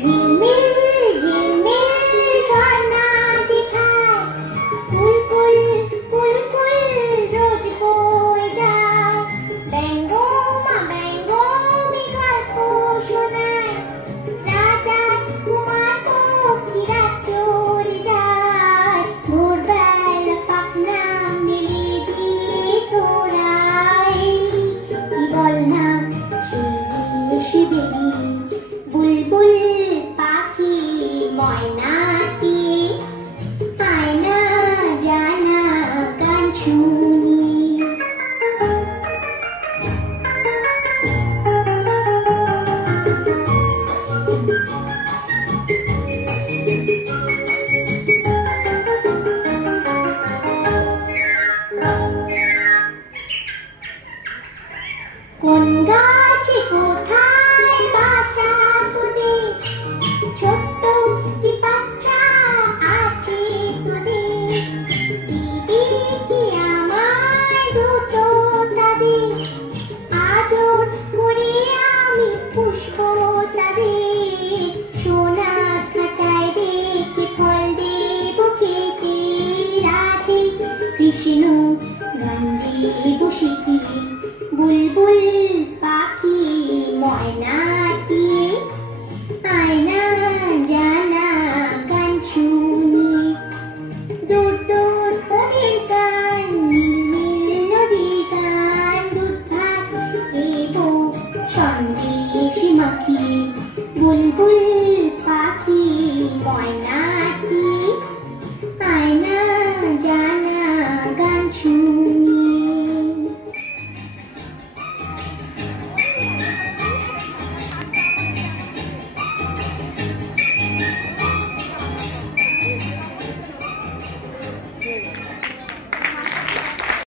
ঝিলমিল ঝিলমিল ঝর্ণা যেখায় ফুল ফুল ফুল ফুল রোজ বয়ে যায়, ব্যঙ্গ মা ব্যঙ্গ গল্প শোনায়, রাজা কুমার পক্ষীরা চড়ে যায়, ভোরবেলা পাখনা মেলে দিয়ে তোরা এলি, কি বল নাম সেই শিবেরি, বুলবুল পাখি ময়নাটি, আয়না জানা গান শুনি। কোন গাছে কোথায় বাসা তোদের, ছোট্ট কি বাচ্চা আছে তোদের, দিদি কি আমায় দুটো তাদের, আদর করে আমি পুষ্প তাদের, সোনা খাতায় রেখে ফল দেব খেতে, রাধে কৃষ্ণ গান দেব শিখি, বুলবুল পাখি ময়নাটি, আয়না জানা গান শুনি। দূর দূর ওদের গান, নীল নীল নদীর গান, দুধ ভাত দেব সঙ্গে